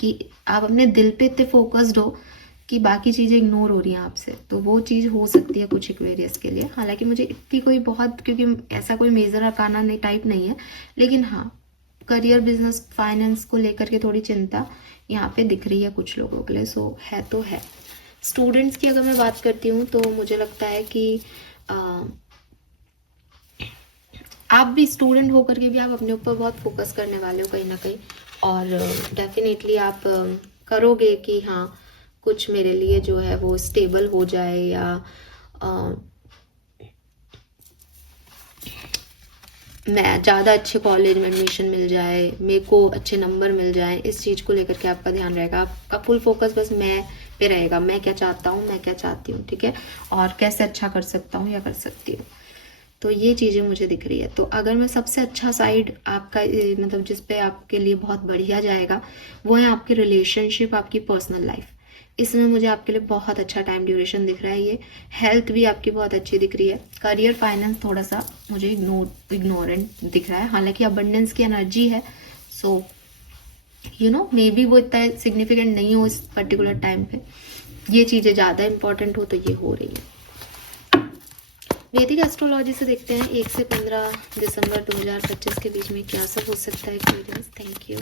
कि आप अपने दिल पे इतने फोकस्ड हो कि बाकी चीज़ें इग्नोर हो रही हैं आपसे। तो वो चीज़ हो सकती है कुछ एक्वेरियस के लिए। हालांकि मुझे इतनी कोई बहुत, क्योंकि ऐसा कोई मेजर अरकाना नहीं टाइप नहीं है, लेकिन हाँ, करियर, बिजनेस, फाइनेंस को लेकर के थोड़ी चिंता यहाँ पे दिख रही है कुछ लोगों के लिए। सो है तो है। स्टूडेंट्स की अगर मैं बात करती हूँ तो मुझे लगता है कि आप भी स्टूडेंट होकर के भी आप अपने ऊपर बहुत फोकस करने वाले हो कहीं ना कहीं, और डेफिनेटली आप करोगे कि हाँ कुछ मेरे लिए जो है वो स्टेबल हो जाए, या मैं ज़्यादा अच्छे कॉलेज में एडमिशन मिल जाए, मेरे को अच्छे नंबर मिल जाए, इस चीज़ को लेकर के आपका ध्यान रहेगा। आपका फुल फोकस बस मैं पे रहेगा, मैं क्या चाहता हूँ, मैं क्या चाहती हूँ, ठीक है, और कैसे अच्छा कर सकता हूँ या कर सकती हूँ। तो ये चीज़ें मुझे दिख रही है। तो अगर मैं सबसे अच्छा साइड आपका मतलब जिस पे आपके लिए बहुत बढ़िया जाएगा वो है आपकी रिलेशनशिप, आपकी पर्सनल लाइफ। इसमें मुझे आपके लिए बहुत अच्छा टाइम ड्यूरेशन दिख रहा है। ये हेल्थ भी आपकी बहुत अच्छी दिख रही है। करियर, फाइनेंस थोड़ा सा मुझे इग्नोरेंट दिख रहा है, हालांकि अबंडेंस की एनर्जी है। सो मे बी वो इतना सिग्निफिकेंट नहीं हो इस पर्टिकुलर टाइम पे, ये चीज़ें ज़्यादा इंपॉर्टेंट हो तो ये हो रही है। वैदिक एस्ट्रोलॉजी से देखते हैं 1 से 15 दिसंबर 2025 के बीच में क्या सब हो सकता है Aquarius. Thank you.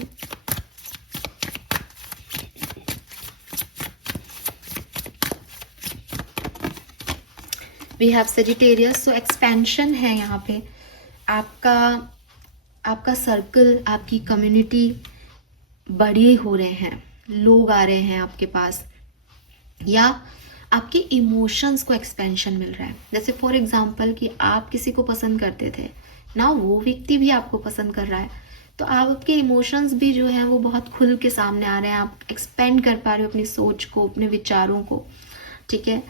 We have Sagittarius. So expansion है यहाँ पे। आपका सर्कल, आपकी कम्युनिटी बड़े हो रहे हैं, लोग आ रहे हैं आपके पास, या आपके इमोशंस को एक्सपेंशन मिल रहा है। जैसे फॉर एग्जांपल कि आप किसी को पसंद करते थे ना, वो व्यक्ति भी आपको पसंद कर रहा है, तो आपके इमोशंस भी जो है वो बहुत खुल के सामने आ रहे हैं। आप एक्सपेंड कर पा रहे हो अपनी सोच को, अपने विचारों को, ठीक है।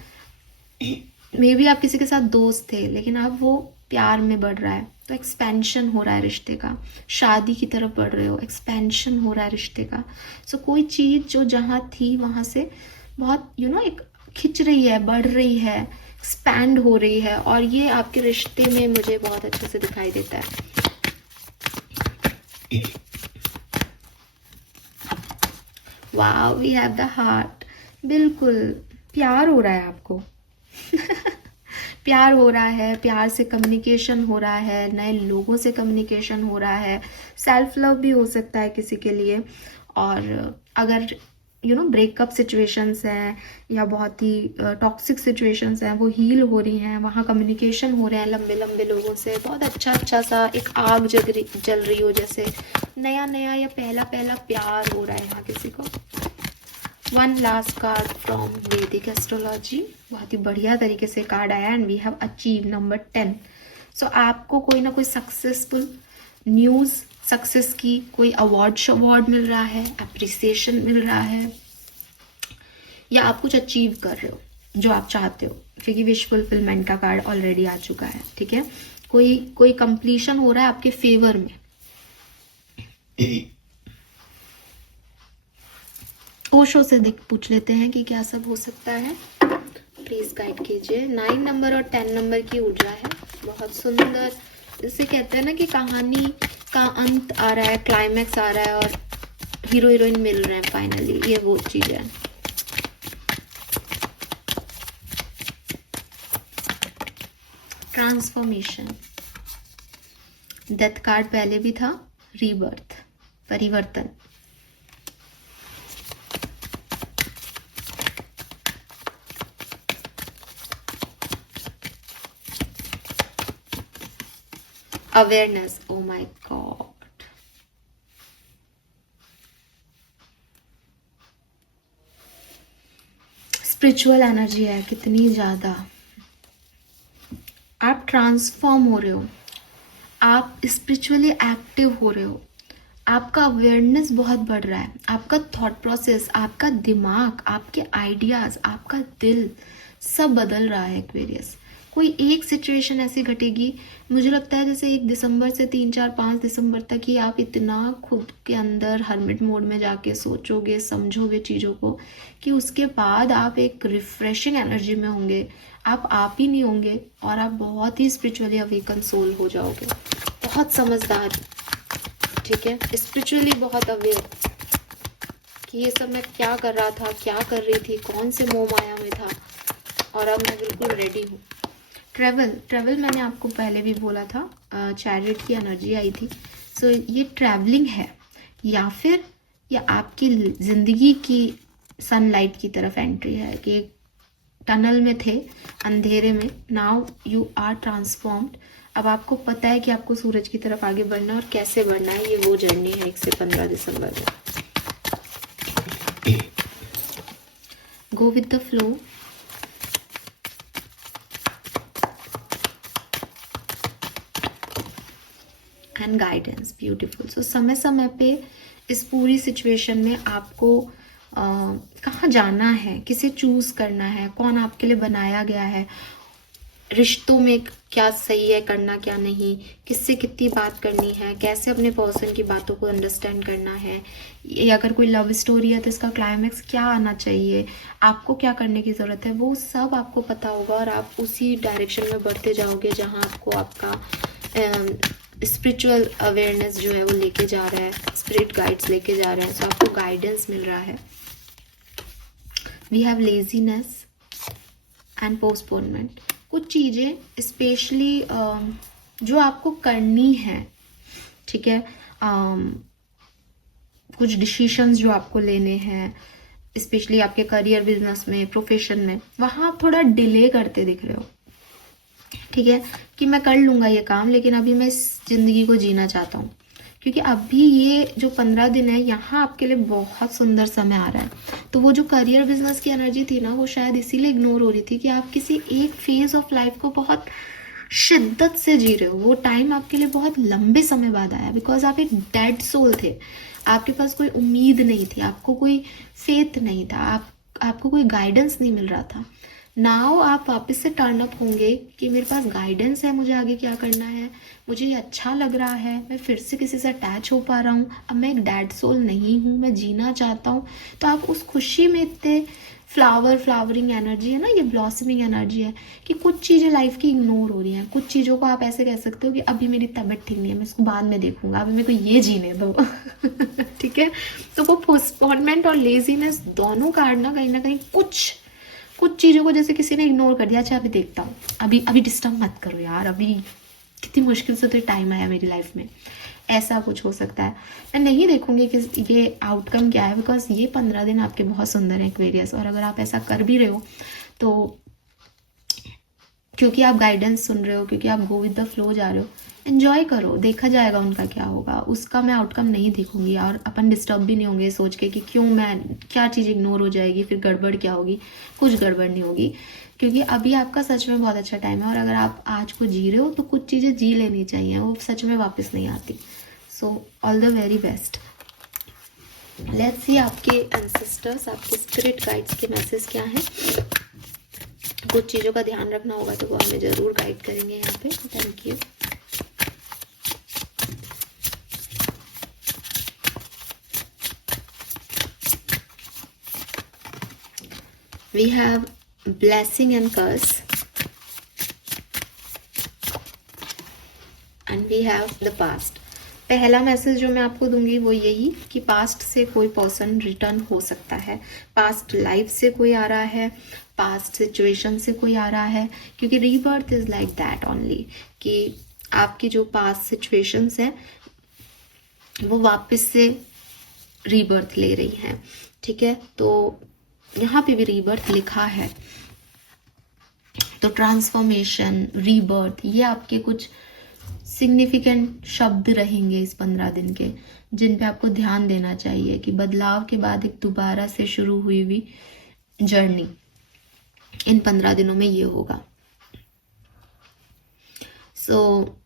मे बी आप किसी के साथ दोस्त थे लेकिन अब वो प्यार में बढ़ रहा है, तो एक्सपेंशन हो रहा है रिश्ते का। शादी की तरफ बढ़ रहे हो, एक्सपेंशन हो रहा है रिश्ते का। सो कोई चीज़ जो जहाँ थी वहाँ से बहुत एक खिंच रही है, बढ़ रही है, एक्सपैंड हो रही है, और ये आपके रिश्ते में मुझे बहुत अच्छे से दिखाई देता है। वाह, वी हैव द हार्ट। बिल्कुल प्यार हो रहा है आपको। प्यार हो रहा है, प्यार से कम्युनिकेशन हो रहा है, नए लोगों से कम्युनिकेशन हो रहा है, सेल्फ लव भी हो सकता है किसी के लिए। और अगर ब्रेकअप सिचुएशंस हैं या बहुत ही टॉक्सिक सिचुएशंस हैं, वो हील हो रही हैं, वहाँ कम्युनिकेशन हो रहे हैं लंबे लंबे लोगों से, बहुत अच्छा सा एक आग जल रही हो, जैसे नया नया या पहला प्यार हो रहा है यहाँ किसी को। One last card from Vedic astrology, बहुत ही बढ़िया तरीके से कार्ड आया, and we have achieve number 10। So आपको कोई ना कोई सक्सेसफुल न्यूज़, सक्सेस की कोई अवार्ड मिल रहा है, अप्रिसिएशन मिल रहा है, या आप कुछ अचीव कर रहे हो जो आप चाहते हो, क्योंकि विश फुलफिलमेंट का कार्ड ऑलरेडी आ चुका है, ठीक है। कोई कंप्लीशन हो रहा है आपके फेवर में। ओशो से पूछ लेते हैं कि क्या सब हो सकता है, प्लीज गाइड कीजिए। 9 नंबर और 10 नंबर की ऊर्जा है, बहुत सुंदर। जिसे कहते हैं ना कि कहानी का अंत आ रहा है, क्लाइमैक्स आ रहा है और हीरो हीरोइन मिल रहे हैं फाइनली, ये वो चीज है। ट्रांसफॉर्मेशन, डेथ कार्ड पहले भी था, रीबर्थ, परिवर्तन। Awareness, O my God, spiritual energy है कितनी ज्यादा। आप ट्रांसफॉर्म हो रहे हो, आप स्पिरिचुअली एक्टिव हो रहे हो, आपका अवेयरनेस बहुत बढ़ रहा है, आपका थॉट प्रोसेस, आपका दिमाग, आपके आइडियाज, आपका दिल सब बदल रहा है एक्वेरियस। कोई एक सिचुएशन ऐसी घटेगी, मुझे लगता है जैसे 1 दिसंबर से 3, 4, 5 दिसंबर तक ही आप इतना खुद के अंदर हर्मिट मोड में जाके सोचोगे, समझोगे चीज़ों को, कि उसके बाद आप एक रिफ्रेशिंग एनर्जी में होंगे। आप ही नहीं होंगे और आप बहुत ही स्पिरिचुअली अवेकन सोल हो जाओगे, बहुत समझदार, ठीक है, स्पिरिचुअली बहुत अवेयर कि ये सब मैं क्या कर रहा था, क्या कर रही थी, कौन से मोह माया में था, और अब मैं बिल्कुल रेडी हूँ। ट्रैवल मैंने आपको पहले भी बोला था, चैरियट की एनर्जी आई थी। सो ये ट्रैवलिंग है, या फिर ये आपकी जिंदगी की सनलाइट की तरफ एंट्री है, कि टनल में थे अंधेरे में, नाउ यू आर ट्रांसफॉर्म्ड। अब आपको पता है कि आपको सूरज की तरफ आगे बढ़ना है और कैसे बढ़ना है, ये वो जर्नी है 1 से 15 दिसंबर में। Go with the flow, and guidance, beautiful. So समय समय पे इस पूरी सिचुएशन में आपको कहाँ जाना है, किसे चूज करना है, कौन आपके लिए बनाया गया है, रिश्तों में क्या सही है करना, क्या नहीं, किससे कितनी बात करनी है, कैसे अपने पर्सन की बातों को अंडरस्टैंड करना है, या अगर कोई लव स्टोरी है तो इसका क्लाइमैक्स क्या आना चाहिए, आपको क्या करने की ज़रूरत है, वो सब आपको पता होगा और आप उसी डायरेक्शन में बढ़ते जाओगे जहाँ आपको आपका स्पिरिचुअल अवेयरनेस जो है वो लेके जा रहा है, स्पिरिट गाइड्स लेके जा रहे हैं। सो आपको गाइडेंस मिल रहा है। We have laziness and postponement. कुछ चीज़ें स्पेशली जो आपको करनी है, ठीक है, कुछ डिसीशंस जो आपको लेने हैं, स्पेशली आपके करियर, बिजनेस में, प्रोफेशन में, वहाँ आप थोड़ा डिले करते दिख रहे हो, ठीक है, कि मैं कर लूँगा ये काम, लेकिन अभी मैं इस ज़िंदगी को जीना चाहता हूँ, क्योंकि अभी ये जो 15 दिन है यहाँ आपके लिए बहुत सुंदर समय आ रहा है। तो वो जो करियर बिजनेस की एनर्जी थी ना, वो शायद इसीलिए इग्नोर हो रही थी कि आप किसी एक फेज ऑफ लाइफ को बहुत शिद्दत से जी रहे हो। वो टाइम आपके लिए बहुत लंबे समय बाद आया, बिकॉज आप एक डेड सोल थे, आपके पास कोई उम्मीद नहीं थी, आपको कोई फेथ नहीं था, आपको कोई गाइडेंस नहीं मिल रहा था। नाउ आप वापस से टर्न अप होंगे कि मेरे पास गाइडेंस है, मुझे आगे क्या करना है, मुझे ये अच्छा लग रहा है, मैं फिर से किसी से अटैच हो पा रहा हूँ, अब मैं एक डेड सोल नहीं हूँ, मैं जीना चाहता हूँ। तो आप उस खुशी में इतने फ्लावरिंग एनर्जी है ना, ये ब्लॉसमिंग एनर्जी है, कि कुछ चीज़ें लाइफ की इग्नोर हो रही हैं। कुछ चीज़ों को आप ऐसे कह सकते हो कि अभी मेरी तबीयत ठीक नहीं है, मैं इसको बाद में देखूंगा, अभी मेरे को ये जीने दो। ठीक है, तो वो पोस्टपोनमेंट और लेजीनेस दोनों कार्ड ना कहीं कुछ चीज़ों को जैसे किसी ने इग्नोर कर दिया, अच्छा अभी देखता हूँ, अभी डिस्टर्ब मत करो यार, अभी कितनी मुश्किल से तो टाइम आया मेरी लाइफ में, ऐसा कुछ हो सकता है। मैं नहीं देखूंगी कि ये आउटकम क्या है, बिकॉज ये 15 दिन आपके बहुत सुंदर हैं एक्वेरियस। और अगर आप ऐसा कर भी रहे हो तो क्योंकि आप गाइडेंस सुन रहे हो, क्योंकि आप गो विद द फ्लो जा रहे हो, एंजॉय करो, देखा जाएगा उनका क्या होगा, उसका मैं आउटकम नहीं देखूंगी। और अपन डिस्टर्ब भी नहीं होंगे सोच के कि क्यों मैं क्या चीज़ इग्नोर हो जाएगी, फिर गड़बड़ क्या होगी, कुछ गड़बड़ नहीं होगी, क्योंकि अभी आपका सच में बहुत अच्छा टाइम है। और अगर आप आज को जी रहे हो तो कुछ चीज़ें जी लेनी चाहिए, वो सच में वापस नहीं आती। So all the very best. Let's see आपके एंसेस्टर्स, आपके स्पिरिट गाइड्स के मैसेज क्या हैं। कुछ चीज़ों का ध्यान रखना होगा तो वो हमें ज़रूर गाइड करेंगे यहाँ पे। Thank you. We have blessing and curse, and we have the past. पहला मैसेज जो मैं आपको दूंगी वो यही कि पास्ट से कोई पर्सन रिटर्न हो सकता है, पास्ट लाइफ से कोई आ रहा है, पास्ट सिचुएशन से कोई आ रहा है, क्योंकि rebirth is like that only, कि आपकी जो पास्ट सिचुएशंस हैं वो वापस से रीबर्थ ले रही हैं। ठीक है, तो यहाँ पे भी रीबर्थ लिखा है, तो ट्रांसफॉर्मेशन, रीबर्थ, ये आपके कुछ सिग्निफिकेंट शब्द रहेंगे इस 15 दिन के, जिन पे आपको ध्यान देना चाहिए कि बदलाव के बाद एक दोबारा से शुरू हुई जर्नी इन 15 दिनों में ये होगा। सो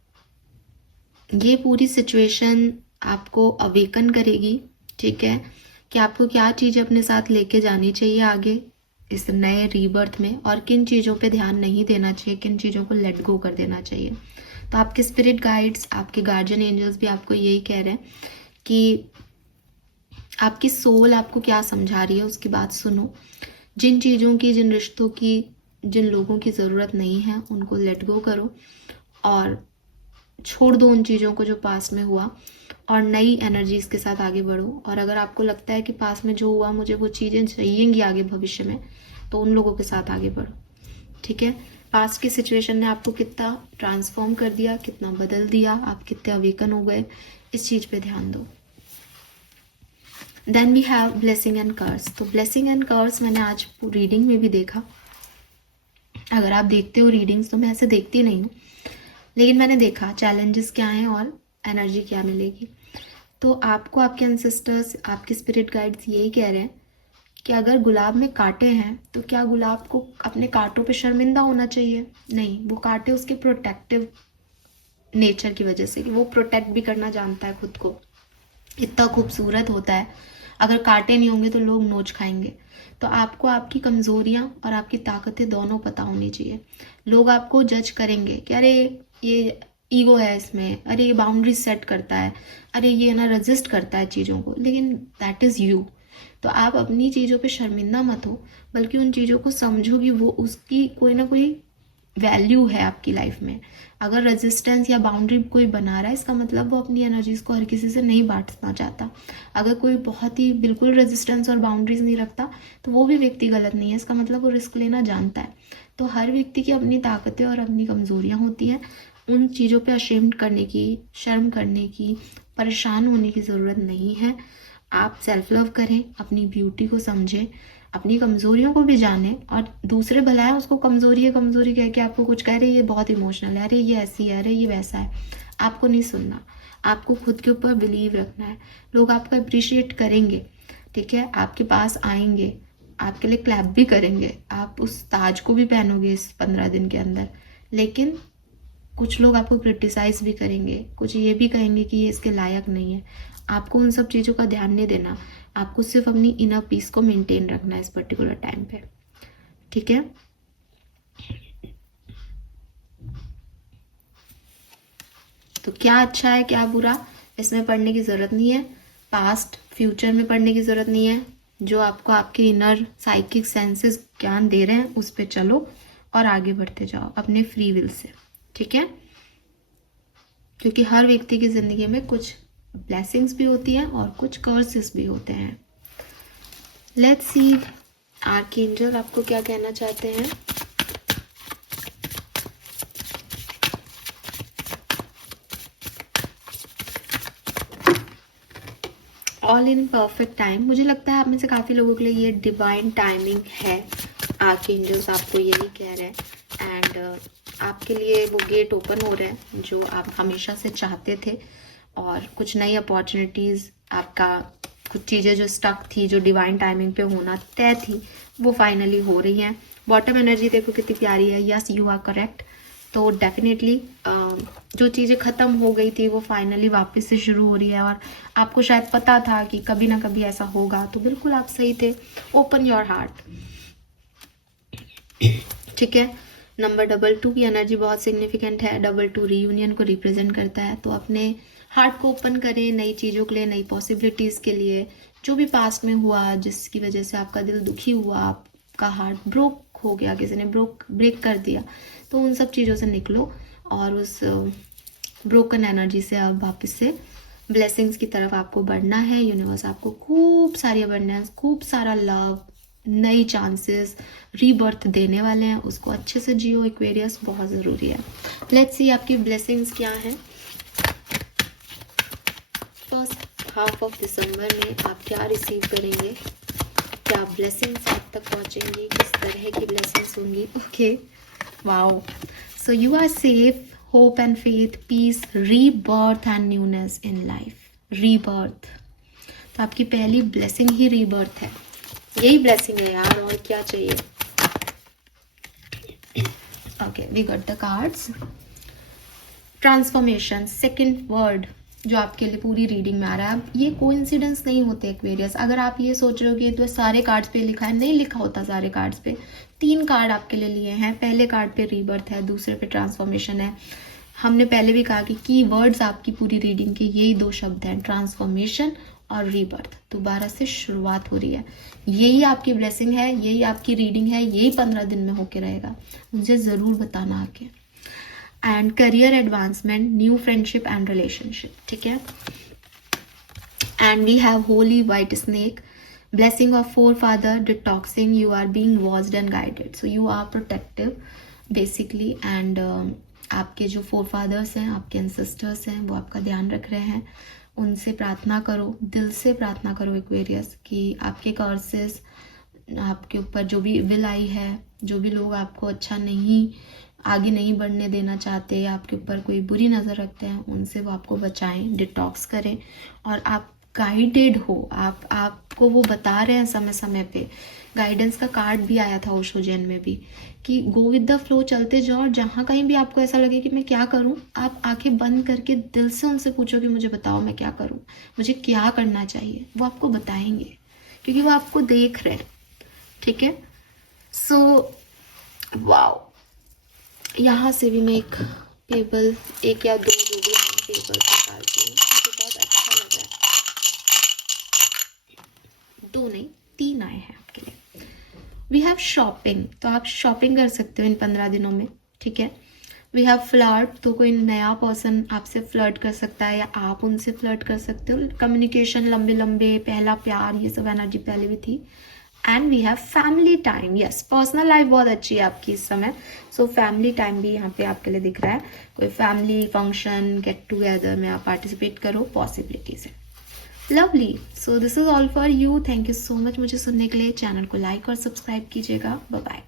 ये पूरी सिचुएशन आपको अवेकन करेगी। ठीक है, कि आपको क्या चीज़ अपने साथ लेके जानी चाहिए आगे इस नए रीबर्थ में, और किन चीज़ों पे ध्यान नहीं देना चाहिए, किन चीज़ों को लेट गो कर देना चाहिए। तो आपके स्पिरिट गाइड्स, आपके गार्जियन एंजल्स भी आपको यही कह रहे हैं कि आपकी सोल आपको क्या समझा रही है उसकी बात सुनो। जिन चीज़ों की, जिन रिश्तों की, जिन लोगों की ज़रूरत नहीं है उनको लेट गो करो और छोड़ दो उन चीज़ों को जो पास में हुआ, और नई एनर्जीज के साथ आगे बढ़ो। और अगर आपको लगता है कि पास में जो हुआ मुझे वो चीज़ें चाहिएंगी आगे भविष्य में, तो उन लोगों के साथ आगे बढ़ो। ठीक है, पास्ट की सिचुएशन ने आपको कितना ट्रांसफॉर्म कर दिया, कितना बदल दिया, आप कितने अवेकन हो गए, इस चीज़ पे ध्यान दो। Then we have blessing and curse. तो ब्लेसिंग एंड कर्स मैंने आज रीडिंग में भी देखा। अगर आप देखते हो रीडिंग्स, तो मैं ऐसे देखती नहीं हूँ, लेकिन मैंने देखा चैलेंजेस क्या हैं और एनर्जी क्या मिलेगी। तो आपको आपके एंसेस्टर्स, आपके स्पिरिट गाइड्स यही कह रहे हैं कि अगर गुलाब में कांटे हैं तो क्या गुलाब को अपने कांटों पे शर्मिंदा होना चाहिए? नहीं, वो कांटे उसके प्रोटेक्टिव नेचर की वजह से, कि वो प्रोटेक्ट भी करना जानता है खुद को, इतना खूबसूरत होता है। अगर कांटे नहीं होंगे तो लोग नोच खाएंगे। तो आपको आपकी कमज़ोरियाँ और आपकी ताकतें दोनों पता होनी चाहिए। लोग आपको जज करेंगे कि अरे ये ईगो है इसमें, अरे ये बाउंड्री सेट करता है, अरे ये ना रेजिस्ट करता है चीज़ों को, लेकिन दैट इज़ यू। तो आप अपनी चीज़ों पे शर्मिंदा मत हो, बल्कि उन चीज़ों को समझो कि वो उसकी कोई ना कोई वैल्यू है आपकी लाइफ में। अगर रेजिस्टेंस या बाउंड्री कोई बना रहा है, इसका मतलब वो अपनी एनर्जीज को हर किसी से नहीं बांटना चाहता। अगर कोई बहुत ही बिल्कुल रेजिस्टेंस और बाउंड्रीज नहीं रखता, तो वो भी व्यक्ति गलत नहीं है, इसका मतलब वो रिस्क लेना जानता है। तो हर व्यक्ति की अपनी ताकतें और अपनी कमजोरियां होती हैं। उन चीज़ों पे अशेम्ड करने की, शर्म करने की, परेशान होने की ज़रूरत नहीं है। आप सेल्फ लव करें, अपनी ब्यूटी को समझें, अपनी कमज़ोरियों को भी जानें, और दूसरे भला है उसको कमज़ोरी है कमज़ोरी कह के आपको कुछ कह रहे, ये बहुत इमोशनल है, अरे ये ऐसी है, अरे ये वैसा है, आपको नहीं सुनना। आपको खुद के ऊपर बिलीव रखना है। लोग आपको अप्रिशिएट करेंगे, ठीक है, आपके पास आएंगे, आपके लिए क्लैप भी करेंगे, आप उस ताज को भी पहनोगे इस 15 दिन के अंदर। लेकिन कुछ लोग आपको क्रिटिसाइज भी करेंगे, कुछ ये भी कहेंगे कि ये इसके लायक नहीं है। आपको उन सब चीज़ों का ध्यान नहीं देना, आपको सिर्फ अपनी इनर पीस को मेंटेन रखना है इस पर्टिकुलर टाइम पे, ठीक है। तो क्या अच्छा है क्या बुरा, इसमें पढ़ने की ज़रूरत नहीं है। पास्ट फ्यूचर में पढ़ने की ज़रूरत नहीं है। जो आपको आपके इनर साइकिक सेंसेस ज्ञान दे रहे हैं उस पर चलो और आगे बढ़ते जाओ अपने फ्री विल से, ठीक है। क्योंकि हर व्यक्ति की ज़िंदगी में कुछ ब्लेसिंग्स भी होती हैं और कुछ कर्सेस भी होते हैं। लेट्स सी आर्कएंजल आपको क्या कहना चाहते हैं। All in perfect time. मुझे लगता है आप में से काफ़ी लोगों के लिए ये डिवाइन टाइमिंग है। आर्कएंजल्स आपको यही कह रहे हैं, एंड आपके लिए वो गेट ओपन हो रहे हैं जो आप हमेशा से चाहते थे, और कुछ नई अपॉर्चुनिटीज़, आपका कुछ चीज़ें जो स्टक थी, जो डिवाइन टाइमिंग पे होना तय थी, वो फाइनली हो रही हैं। बॉटम एनर्जी देखो कितनी प्यारी है। Yes, you are correct. तो डेफिनेटली जो चीज़ें ख़त्म हो गई थी वो फाइनली वापस से शुरू हो रही है, और आपको शायद पता था कि कभी ना कभी ऐसा होगा, तो बिल्कुल आप सही थे। ओपन योर हार्ट, ठीक है। नंबर 22 की एनर्जी बहुत सिग्निफिकेंट है। 22 रीयूनियन को रिप्रेजेंट करता है, तो अपने हार्ट को ओपन करें नई चीज़ों के लिए, नई पॉसिबिलिटीज़ के लिए। जो भी पास्ट में हुआ जिसकी वजह से आपका दिल दुखी हुआ, आपका हार्ट ब्रोक हो गया, किसी ने ब्रेक कर दिया, तो उन सब चीज़ों से निकलो और उस ब्रोकन एनर्जी से अब वापस से ब्लेसिंग्स की तरफ आपको बढ़ना है। यूनिवर्स आपको खूब सारी अबंडेंस, खूब सारा लव, नई चांसेस, रीबर्थ देने वाले हैं। उसको अच्छे से जियो एक्वेरियस, बहुत ज़रूरी है। लेट्स सी आपकी ब्लेसिंग्स क्या हैं। फर्स्ट हाफ ऑफ दिसंबर में आप क्या रिसीव करेंगे, क्या ब्लेसिंग्स आप तक पहुंचेंगी, किस तरह की ब्लेसिंग्स होंगी। Okay, wow. So you are safe, hope and faith, peace, rebirth and newness in life. Rebirth, तो आपकी पहली ब्लेसिंग ही रीबर्थ है। यही ब्लेसिंग है यार, और क्या चाहिए। Okay, we got the cards. Transformation, second word जो आपके लिए पूरी रीडिंग में आ रहा है। अब ये कोइंसिडेंस नहीं होते एक्वेरियस। अगर आप ये सोच रहे हो कि तो सारे कार्ड्स पे लिखा है, नहीं लिखा होता सारे कार्ड्स पे। 3 कार्ड आपके लिए लिए हैं। पहले कार्ड पे रीबर्थ है, दूसरे पे ट्रांसफॉर्मेशन है। हमने पहले भी कहा कि कीवर्ड्स आपकी पूरी रीडिंग के यही 2 शब्द हैं, ट्रांसफॉर्मेशन और रीबर्थ। दोबारा से शुरुआत हो रही है। यही आपकी ब्लेसिंग है, यही आपकी रीडिंग है, यही 15 दिन में होके रहेगा। मुझे ज़रूर बताना आके। And career advancement, new friendship and relationship, ठीक है। And we have holy white snake, blessing of forefather, detoxing, you are being watched and guided, so you are protective basically. And आपके जो फोरफादर्स हैं, आपके एंसेस्टर्स हैं, वो आपका ध्यान रख रहे हैं। उनसे प्रार्थना करो, दिल से प्रार्थना करो एक्वेरियस, कि आपके कर्सेस, आपके ऊपर जो भी विल आई है, जो भी लोग आपको अच्छा नहीं, आगे नहीं बढ़ने देना चाहते, आपके ऊपर कोई बुरी नज़र रखते हैं, उनसे वो आपको बचाएं, डिटॉक्स करें। और आप गाइडेड हो, आपको वो बता रहे हैं समय समय पे। गाइडेंस का कार्ड भी आया था ओशो जैन में भी, कि गो विद द फ्लो, चलते जाओ। और जहाँ कहीं भी आपको ऐसा लगे कि मैं क्या करूँ, आप आंखें बंद करके दिल से उनसे पूछो कि मुझे बताओ मैं क्या करूँ, मुझे क्या करना चाहिए। वो आपको बताएंगे, क्योंकि वो आपको देख रहे हैं, ठीक है। सो वाओ, यहाँ से भी मैं एक पेबल, 1 या 2 जो भी पेबल निकालती हूँ, मुझे बहुत अच्छा लग रहा है। 2 नहीं 3 आए हैं आपके लिए। वी हैव शॉपिंग, तो आप शॉपिंग कर सकते हो इन 15 दिनों में, ठीक है। वी हैव फ्लर्ट, तो कोई नया पर्सन आपसे फ्लर्ट कर सकता है, या आप उनसे फ्लर्ट कर सकते हो। कम्युनिकेशन, लंबे लंबे, पहला प्यार, ये सब एनर्जी पहले भी थी। And we have family time, yes, personal life बहुत अच्छी है आपकी इस समय। सो फैमिली टाइम भी यहाँ पे आपके लिए दिख रहा है। कोई फैमिली फंक्शन, गेट टुगेदर में आप पार्टिसिपेट करो, पॉसिबिलिटीज है। Lovely, so this is all for you. Thank you so much मुझे सुनने के लिए। चैनल को लाइक और सब्सक्राइब कीजिएगा। Bye bye.